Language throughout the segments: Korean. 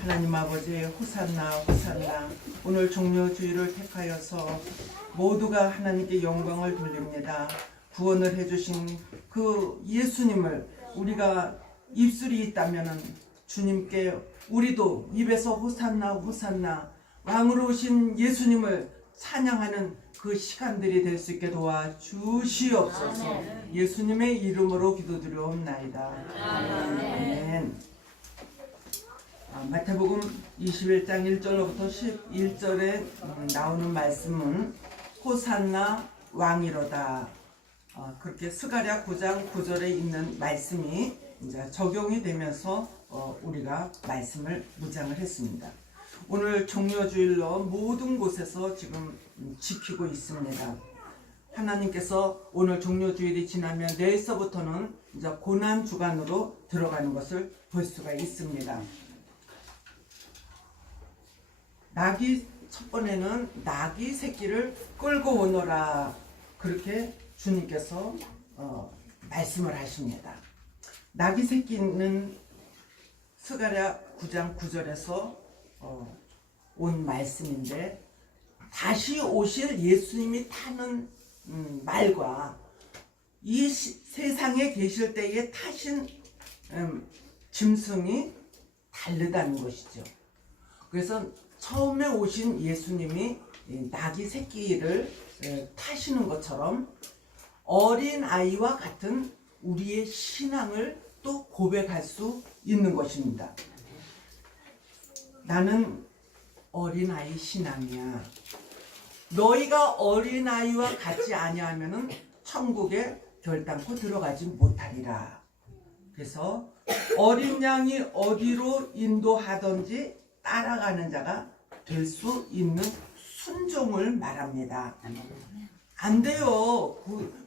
하나님 아버지, 호산나 호산나. 오늘 종료주일을 택하여서 모두가 하나님께 영광을 돌립니다. 구원을 해주신 그 예수님을 우리가 입술이 있다면 주님께 우리도 입에서 호산나 호산나 왕으로 오신 예수님을 찬양하는 그 시간들이 될 수 있게 도와주시옵소서. 예수님의 이름으로 기도드려옵나이다. 아멘. 마태복음 21장 1절로부터 11절에 나오는 말씀은 호산나 왕이로다. 그렇게 스가랴 9장 9절에 있는 말씀이 이제 적용이 되면서 우리가 말씀을 묵상을 했습니다. 오늘 종료주일로 모든 곳에서 지금 지키고 있습니다. 하나님께서 오늘 종료주일이 지나면 내일서부터는 이제 고난 주간으로 들어가는 것을 볼 수가 있습니다. 첫 번에는 낙이 새끼를 끌고 오너라, 그렇게 주님께서 말씀을 하십니다. 낙이 새끼는 스가랴 9장 9절에서 온 말씀인데, 다시 오실 예수님이 타는 말과 이 세상에 계실 때에 타신 짐승이 다르다는 것이죠. 그래서 처음에 오신 예수님이 낙이 새끼를 타시는 것처럼 어린 아이와 같은 우리의 신앙을 또 고백할 수 있는 것입니다. 나는 어린아이 신앙이야. 너희가 어린아이와 같지 아니하면은 천국에 결단코 들어가지 못하리라. 그래서 어린 양이 어디로 인도하든지 따라가는 자가 될 수 있는 순종을 말합니다. 안 돼요.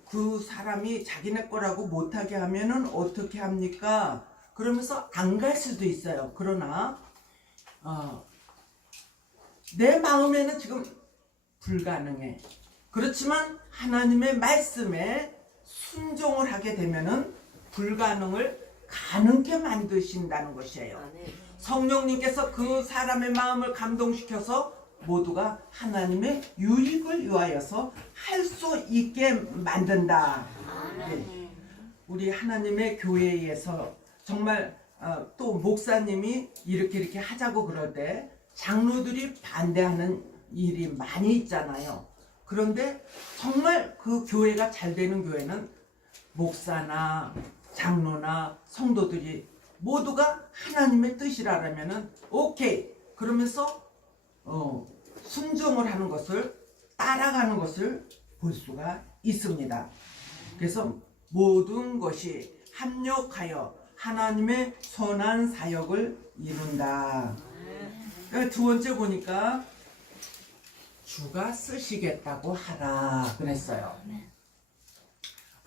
그 사람이 자기네 거라고 못하게 하면은 어떻게 합니까? 그러면서 안 갈 수도 있어요. 그러나 내 마음에는 지금 불가능해. 그렇지만 하나님의 말씀에 순종을 하게 되면은 불가능을 가능케 만드신다는 것이에요. 성령님께서 그 사람의 마음을 감동시켜서 모두가 하나님의 유익을 위하여서 할 수 있게 만든다. 네. 우리 하나님의 교회에서 정말 또 목사님이 이렇게 하자고 그럴 때 장로들이 반대하는 일이 많이 있잖아요. 그런데 정말 그 교회가 잘 되는 교회는 목사나 장로나 성도들이 모두가 하나님의 뜻이라면은 오케이 그러면서 순종을 하는 것을, 따라가는 것을 볼 수가 있습니다. 그래서 모든 것이 합력하여 하나님의 선한 사역을 이룬다. 두 번째 보니까 주가 쓰시겠다고 하라 그랬어요.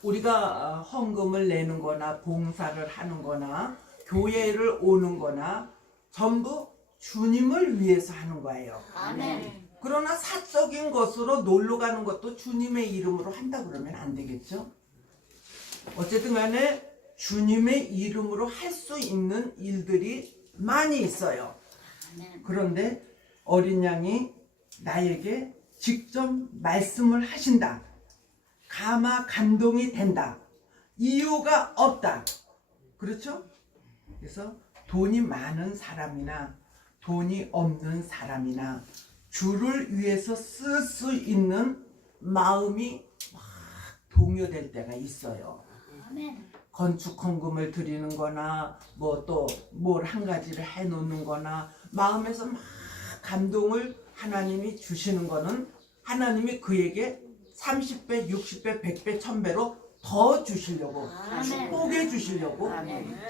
우리가 헌금을 내는 거나 봉사를 하는 거나 교회를 오는 거나 전부 주님을 위해서 하는 거예요. 아멘. 그러나 사적인 것으로 놀러 가는 것도 주님의 이름으로 한다 그러면 안 되겠죠? 어쨌든 간에 주님의 이름으로 할 수 있는 일들이 많이 있어요. 그런데 어린 양이 나에게 직접 말씀을 하신다. 가마 감동이 된다. 이유가 없다. 그렇죠? 그래서 돈이 많은 사람이나 돈이 없는 사람이나 주를 위해서 쓸 수 있는 마음이 막 동요될 때가 있어요. 건축 헌금을 드리는 거나 뭐 또 뭘 한 가지를 해 놓는 거나 마음에서 막 감동을 하나님이 주시는 거는 하나님이 그에게 30배, 60배, 100배, 1000배로 더 주시려고, 축복해 주시려고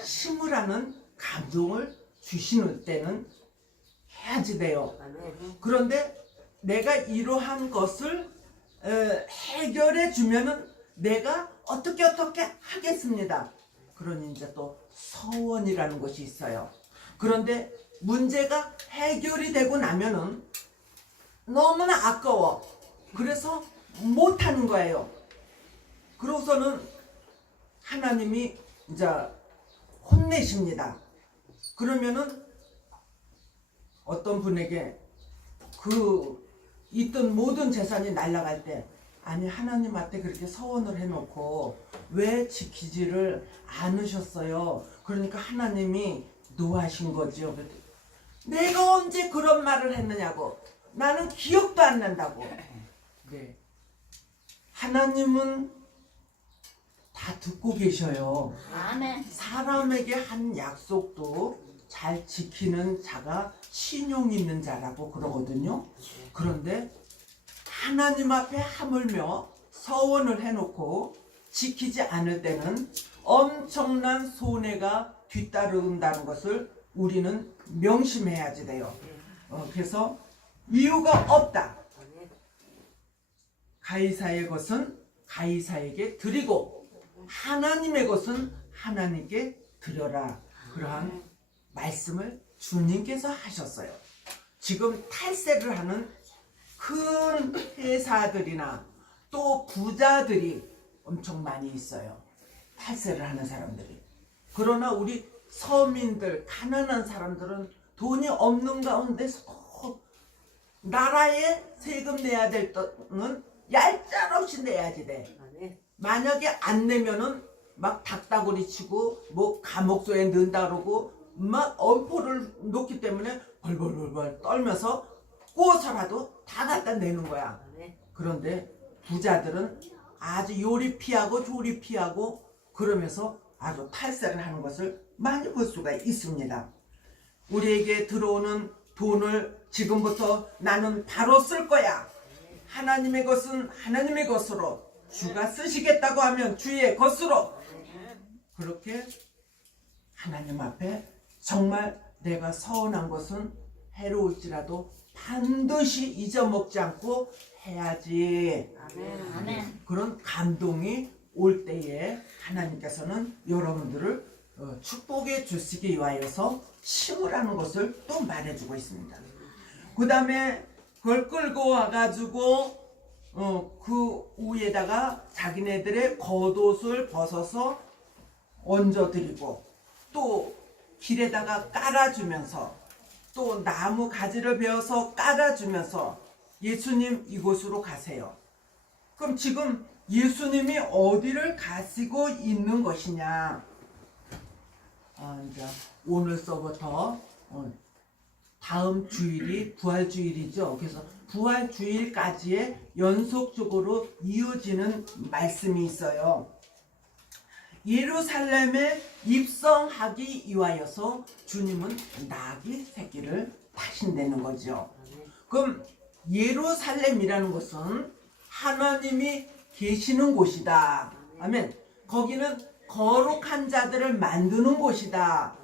힘을 하는 감동을 주시는 때는 해야지 돼요. 그런데 내가 이러한 것을 해결해 주면은 내가 어떻게 하겠습니다. 그러니 이제 또 서원이라는 것이 있어요. 그런데 문제가 해결이 되고 나면은 너무나 아까워. 그래서 못하는 거예요. 그러고서는 하나님이 이제 혼내십니다. 그러면은 어떤 분에게 그 있던 모든 재산이 날아갈 때 아니 하나님한테 그렇게 서원을 해놓고 왜 지키지를 않으셨어요? 그러니까 하나님이 노하신 거죠. 그랬더니 내가 언제 그런 말을 했느냐고. 나는 기억도 안 난다고. 네. 하나님은 다 듣고 계셔요. 아멘. 사람에게 한 약속도 잘 지키는 자가 신용 있는 자라고 그러거든요. 그런데 하나님 앞에 하물며 서원을 해놓고 지키지 않을 때는 엄청난 손해가 뒤따른다는 것을 우리는 명심해야지 돼요. 그래서 이유가 없다. 가이사의 것은 가이사에게 드리고 하나님의 것은 하나님께 드려라. 그러한 말씀을 주님께서 하셨어요. 지금 탈세를 하는 큰 회사들이나 또 부자들이 엄청 많이 있어요. 탈세를 하는 사람들이. 그러나 우리 서민들, 가난한 사람들은 돈이 없는 가운데서 나라에 세금 내야 될 돈은 얄짤없이 내야지 돼. 만약에 안 내면은 막 닭다구리 치고 뭐 감옥소에 넣는다 그러고 막 엄포를 놓기 때문에 벌벌벌벌 떨면서 꼬서라도 다 갖다 내는 거야. 그런데 부자들은 아주 요리 피하고 조리 피하고 그러면서 아주 탈세를 하는 것을 많이 볼 수가 있습니다. 우리에게 들어오는 돈을 지금부터 나는 바로 쓸 거야. 하나님의 것은 하나님의 것으로, 주가 쓰시겠다고 하면 주의 것으로, 그렇게 하나님 앞에 정말 내가 서운한 것은 해로울지라도 반드시 잊어먹지 않고 해야지. 아멘. 그런 감동이 올 때에 하나님께서는 여러분들을 축복해 주시기 위하여서 심으라는 것을 또 말해주고 있습니다. 그 다음에 그걸 끌고 와가지고 그 위에다가 자기네들의 겉옷을 벗어서 얹어드리고 또 길에다가 깔아주면서 또 나무 가지를 베어서 깔아주면서 예수님 이곳으로 가세요. 그럼 지금 예수님이 어디를 가시고 있는 것이냐? 이제 오늘서부터 다음 주일이 부활주일이죠. 그래서 부활주일까지의 연속적으로 이어지는 말씀이 있어요. 예루살렘에 입성하기 위하여서 주님은 나귀 새끼를 타신다는 거죠. 그럼 예루살렘이라는 것은 하나님이 계시는 곳이다. 아멘. 거기는 거룩한 자들을 만드는 곳이다.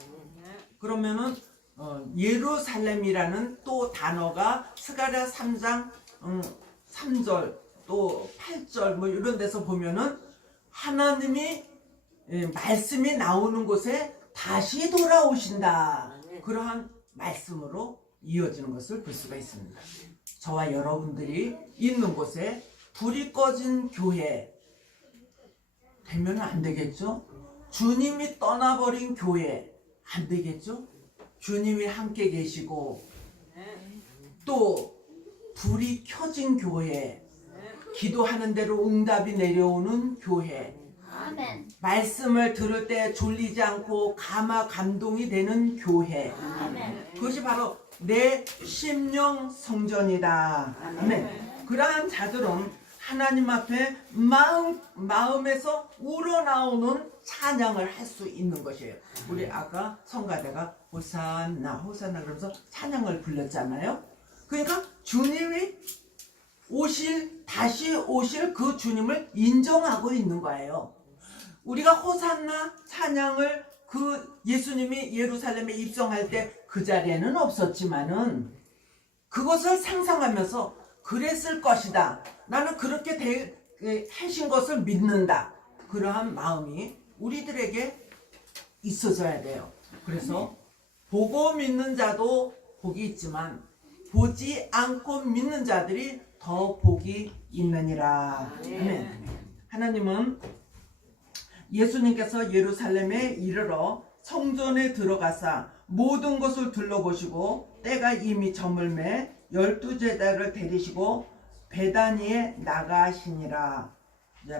그러면은 예루살렘이라는 또 단어가 스가랴 3장 3절 또 8절 뭐 이런 데서 보면은 하나님이 말씀이 나오는 곳에 다시 돌아오신다. 그러한 말씀으로 이어지는 것을 볼 수가 있습니다. 저와 여러분들이 있는 곳에 불이 꺼진 교회 되면 안 되겠죠? 주님이 떠나버린 교회 안 되겠죠? 주님이 함께 계시고 또 불이 켜진 교회, 기도하는 대로 응답이 내려오는 교회, 아멘. 말씀을 들을 때 졸리지 않고 감동이 되는 교회, 아멘. 그것이 바로 내 심령 성전이다. 아멘. 그러한 자들은 하나님 앞에 마음에서 우러나오는 찬양을 할 수 있는 것이에요. 우리 아까 성가대가 호산나 호산나 그러면서 찬양을 불렀잖아요. 그러니까 주님이 다시 오실 그 주님을 인정하고 있는 거예요. 우리가 호산나 찬양을 그 예수님이 예루살렘에 입성할 때 그 자리에는 없었지만은 그것을 상상하면서 그랬을 것이다. 나는 그렇게 하신 것을 믿는다. 그러한 마음이 우리들에게 있어져야 돼요. 그래서 보고 믿는 자도 복이 있지만 보지 않고 믿는 자들이 더 복이 있느니라. 아멘. 하나님은 예수님께서 예루살렘에 이르러 성전에 들어가사 모든 것을 둘러보시고 때가 이미 저물매 12제자를 데리시고 베다니에 나가시니라.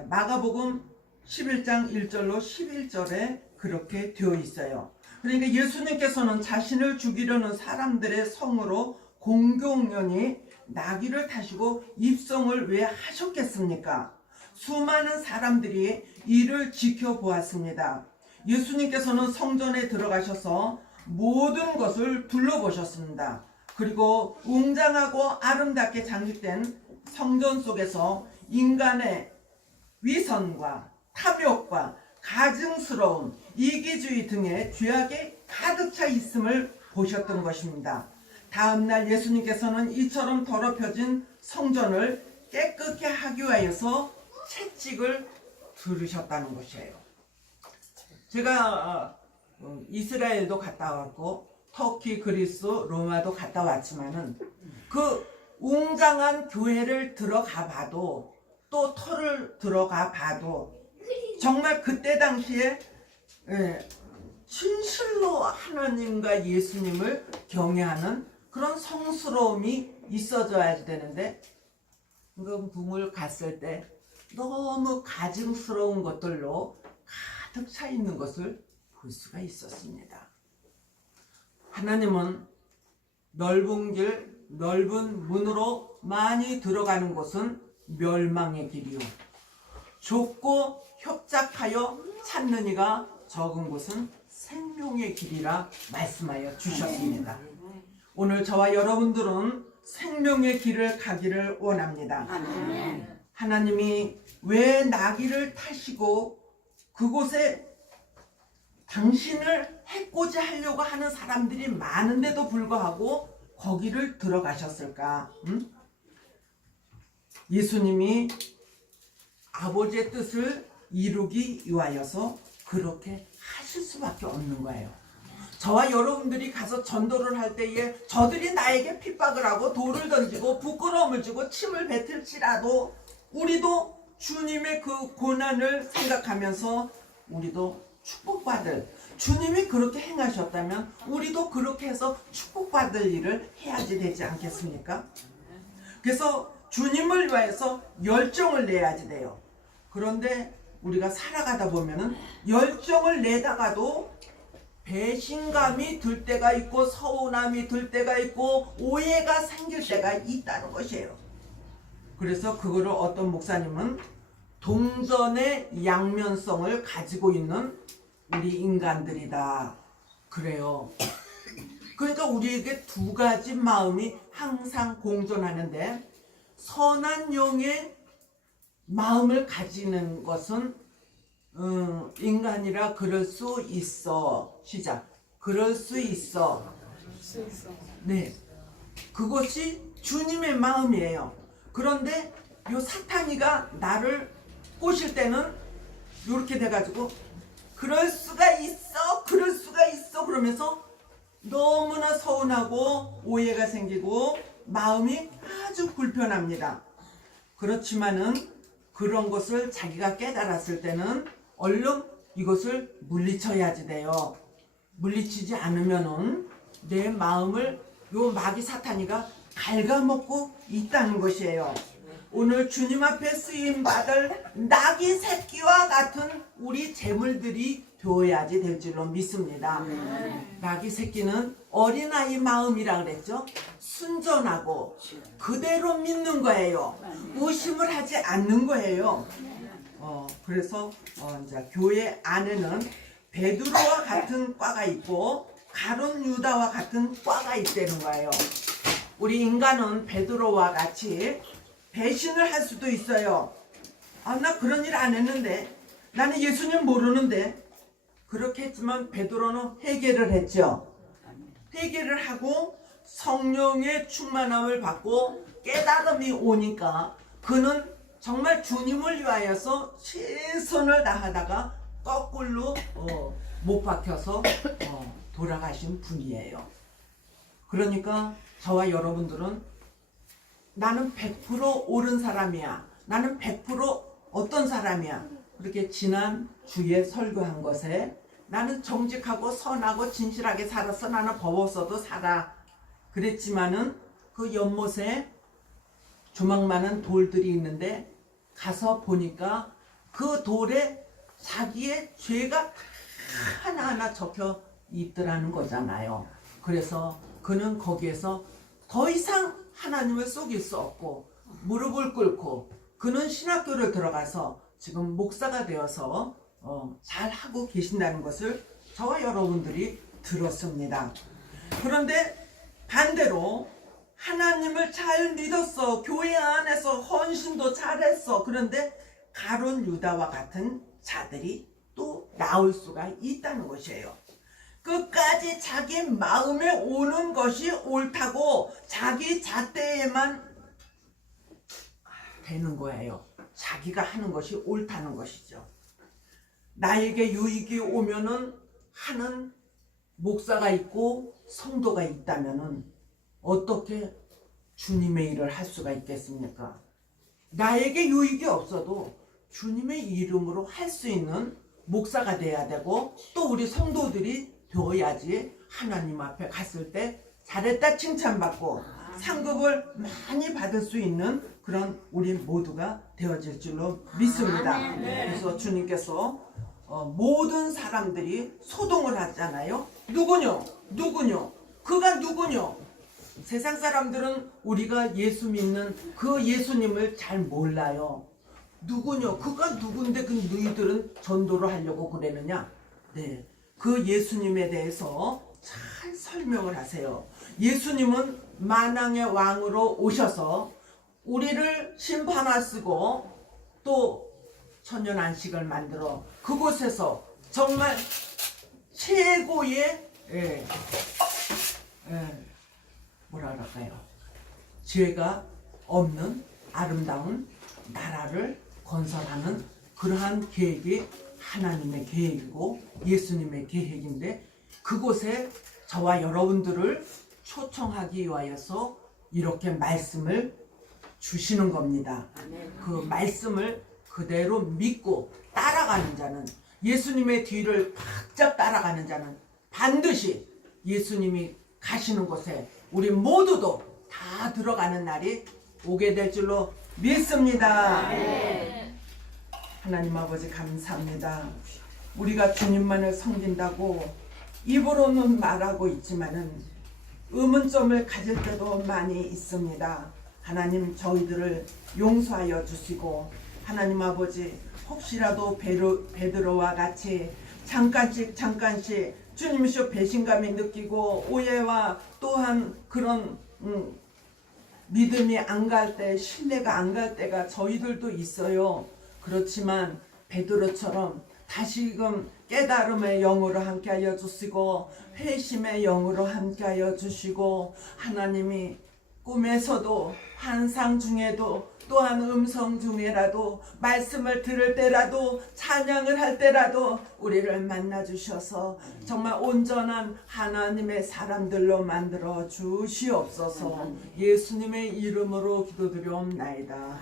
마가복음 11장 1절로 11절에 그렇게 되어 있어요. 그러니까 예수님께서는 자신을 죽이려는 사람들의 성으로 공공연히 나귀를 타시고 입성을 왜 하셨겠습니까? 수많은 사람들이 이를 지켜보았습니다. 예수님께서는 성전에 들어가셔서 모든 것을 둘러보셨습니다. 그리고 웅장하고 아름답게 장식된 성전 속에서 인간의 위선과 탐욕과 가증스러움, 이기주의 등의 죄악이 가득 차 있음을 보셨던 것입니다. 다음날 예수님께서는 이처럼 더럽혀진 성전을 깨끗게 하기 위하여서 채찍을 들으셨다는 것이에요. 제가 이스라엘도 갔다 왔고 터키, 그리스, 로마도 갔다 왔지만은 그 웅장한 교회를 들어가 봐도 또 터를 들어가 봐도 정말 그때 당시에 진실로 하나님과 예수님을 경외하는 그런 성스러움이 있어져야 되는데 붕을 갔을 때 너무 가증스러운 것들로 가득 차 있는 것을 볼 수가 있었습니다. 하나님은 넓은 길, 넓은 문으로 많이 들어가는 곳은 멸망의 길이요, 좁고 협착하여 찾는 이가 적은 곳은 생명의 길이라 말씀하여 주셨습니다. 오늘 저와 여러분들은 생명의 길을 가기를 원합니다. 하나님이 왜 나귀를 타시고 그곳에 당신을 해코지 하려고 하는 사람들이 많은데도 불구하고 거기를 들어가셨을까? 예수님이 아버지의 뜻을 이루기 위하여서 그렇게 하실 수밖에 없는 거예요. 저와 여러분들이 가서 전도를 할 때에 저들이 나에게 핍박을 하고 돌을 던지고 부끄러움을 주고 침을 뱉을지라도 우리도 주님의 그 고난을 생각하면서 우리도 축복받을, 주님이 그렇게 행하셨다면 우리도 그렇게 해서 축복받을 일을 해야지 되지 않겠습니까? 그래서 주님을 위해서 열정을 내야지 돼요. 그런데 우리가 살아가다 보면은 열정을 내다가도 배신감이 들 때가 있고 서운함이 들 때가 있고 오해가 생길 때가 있다는 것이에요. 그래서 그거를 어떤 목사님은 동전의 양면성을 가지고 있는 우리 인간들이다 그래요. 그러니까 우리에게 두 가지 마음이 항상 공존하는데 선한 영의 마음을 가지는 것은 인간이라 그럴 수 있어. 시작. 그럴 수 있어. 네, 그것이 주님의 마음이에요. 그런데 요 사탄이가 나를 꼬실 때는 이렇게 돼가지고 그럴 수가 있어, 그럴 수가 있어 그러면서 너무나 서운하고 오해가 생기고 마음이 아주 불편합니다. 그렇지만은 그런 것을 자기가 깨달았을 때는 얼른 이것을 물리쳐야지 돼요. 물리치지 않으면은 내 마음을 요 마귀 사탄이가 갉아먹고 있다는 것이에요. 오늘 주님 앞에 쓰임 받을 나귀 새끼와 같은 우리 재물들이 되어야지 될 줄로 믿습니다. 나귀 새끼는 어린아이 마음이라 그랬죠. 순전하고 그대로 믿는 거예요. 의심을 하지 않는 거예요. 그래서 이제 교회 안에는 베드로와 같은 과가 있고 가룟 유다와 같은 과가 있다는 거예요. 우리 인간은 베드로와 같이 배신을 할 수도 있어요. 나 그런 일 안 했는데, 나는 예수님 모르는데. 그렇게 했지만 베드로는 회개를 했죠. 회개를 하고 성령의 충만함을 받고 깨달음이 오니까 그는 정말 주님을 위하여서 최선을 다하다가 거꾸로 못 박혀서 돌아가신 분이에요. 그러니까 저와 여러분들은 나는 100% 옳은 사람이야, 나는 100% 어떤 사람이야, 그렇게 지난 주에 설교한 것에 나는 정직하고 선하고 진실하게 살았어. 나는 법 없어도 살아. 그랬지만은 그 연못에 조망 많은 돌들이 있는데 가서 보니까 그 돌에 자기의 죄가 하나하나 적혀 있더라는 거잖아요. 그래서 그는 거기에서 더 이상 하나님을 속일 수 없고 무릎을 꿇고 그는 신학교를 들어가서 지금 목사가 되어서 잘 하고 계신다는 것을 저와 여러분들이 들었습니다. 그런데 반대로 하나님을 잘 믿었어. 교회 안에서 헌신도 잘했어. 그런데 가룟 유다와 같은 자들이 또 나올 수가 있다는 것이에요. 끝까지 자기 마음에 오는 것이 옳다고 자기 잣대에만 되는 거예요. 자기가 하는 것이 옳다는 것이죠. 나에게 유익이 오면은 하는 목사가 있고 성도가 있다면은 어떻게 주님의 일을 할 수가 있겠습니까? 나에게 유익이 없어도 주님의 이름으로 할 수 있는 목사가 돼야 되고 또 우리 성도들이 되어야지 하나님 앞에 갔을 때 잘했다 칭찬받고 상급을 많이 받을 수 있는 그런 우리 모두가 되어질 줄로 믿습니다. 그래서 주님께서 모든 사람들이 소동을 하잖아요. 누구뇨? 그가 누구뇨? 세상 사람들은 우리가 예수 믿는 그 예수님을 잘 몰라요. 누구뇨? 그가 누군데 그 너희들은 전도를 하려고 그러느냐? 네, 그 예수님에 대해서 잘 설명을 하세요. 예수님은 만왕의 왕으로 오셔서 우리를 심판하시고 또 천년 안식을 만들어 그곳에서 정말 최고의 뭐라 그럴까요? 죄가 없는 아름다운 나라를 건설하는 그러한 계획이 하나님의 계획이고 예수님의 계획인데 그곳에 저와 여러분들을 초청하기 위하여서 이렇게 말씀을 주시는 겁니다. 그 말씀을 그대로 믿고 따라가는 자는 예수님의 뒤를 바짝 따라가는 자는 반드시 예수님이 가시는 곳에 우리 모두도 다 들어가는 날이 오게 될 줄로 믿습니다. 하나님 아버지 감사합니다. 우리가 주님만을 섬긴다고 입으로는 말하고 있지만은 의문점을 가질 때도 많이 있습니다. 하나님 저희들을 용서하여 주시고 하나님 아버지 혹시라도 베드로와 같이 잠깐씩 주님이시여 배신감이 느끼고 오해와 또한 그런 믿음이 안 갈 때, 신뢰가 안 갈 때가 저희들도 있어요. 그렇지만 베드로처럼 다시금 깨달음의 영으로 함께하여 주시고 회심의 영으로 함께하여 주시고 하나님이 꿈에서도 환상 중에도 또한 음성 중에라도 말씀을 들을 때라도 찬양을 할 때라도 우리를 만나 주셔서 정말 온전한 하나님의 사람들로 만들어 주시옵소서. 예수님의 이름으로 기도드려옵나이다.